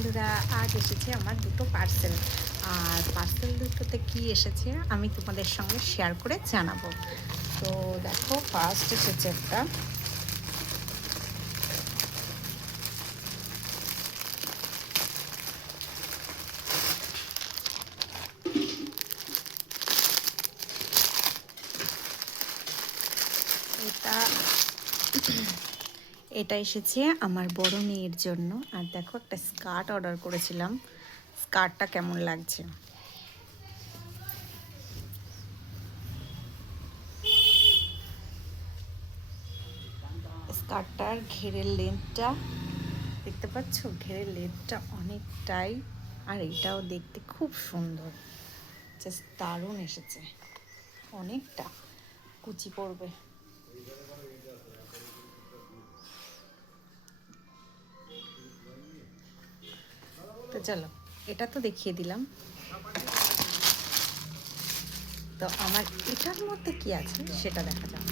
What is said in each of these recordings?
বন্ধুরা, আজ এসেছে আমার দুটো পার্সেল। আর পার্সেল দুটোতে কি এসেছে আমি তোমাদের সঙ্গে শেয়ার করে জানাবো। তো দেখো, ফার্স্ট এসেছে একটা, এটা এটা এসেছে আমার বড় মেয়ের জন্য। আর দেখো, একটা স্কার্ট অর্ডার করেছিলাম, স্কার্টটা কেমন লাগছে। স্কার্টটার ঘেরের লেন্থটা দেখতে পাচ্ছ, ঘেরের লেন্থটা অনেকটাই, আর এটাও দেখতে খুব সুন্দর, জাস্ট দারুণ এসেছে। অনেকটা কুচি পড়বে। তো চলো, এটা তো দেখিয়ে দিলাম। তো আমার এটার মধ্যে কি আছে সেটা দেখা যাক।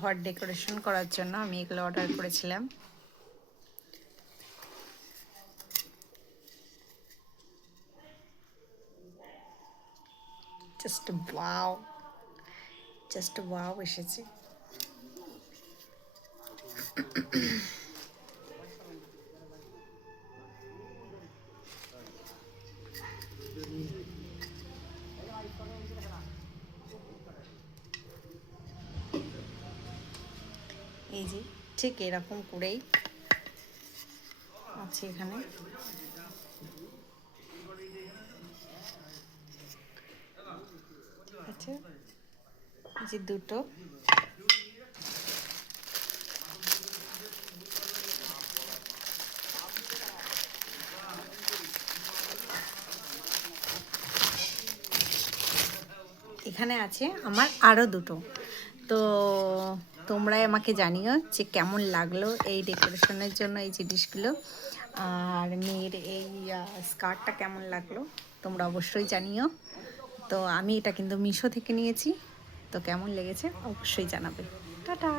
ঘর ডেকোরেশন করার জন্য আমি এগুলো অর্ডার করেছিলাম। জাস্ট ওয়াও, জাস্ট ওয়াও এসেছে। এই যে ঠিক এরকম করেই আছে এখানে। আচ্ছা, এই যে দুটো, এখানে আছে আমার আরও দুটো। তো তোমরাই আমাকে জানিও যে কেমন লাগলো এই ডেকোরেশনের জন্য এই জিনিসগুলো, আর মেয়ের এই স্কার্টটা কেমন লাগলো তোমরা অবশ্যই জানিও। তো আমি এটা কিন্তু মিশো থেকে নিয়েছি, তো কেমন লেগেছে অবশ্যই জানাবে। টাটা।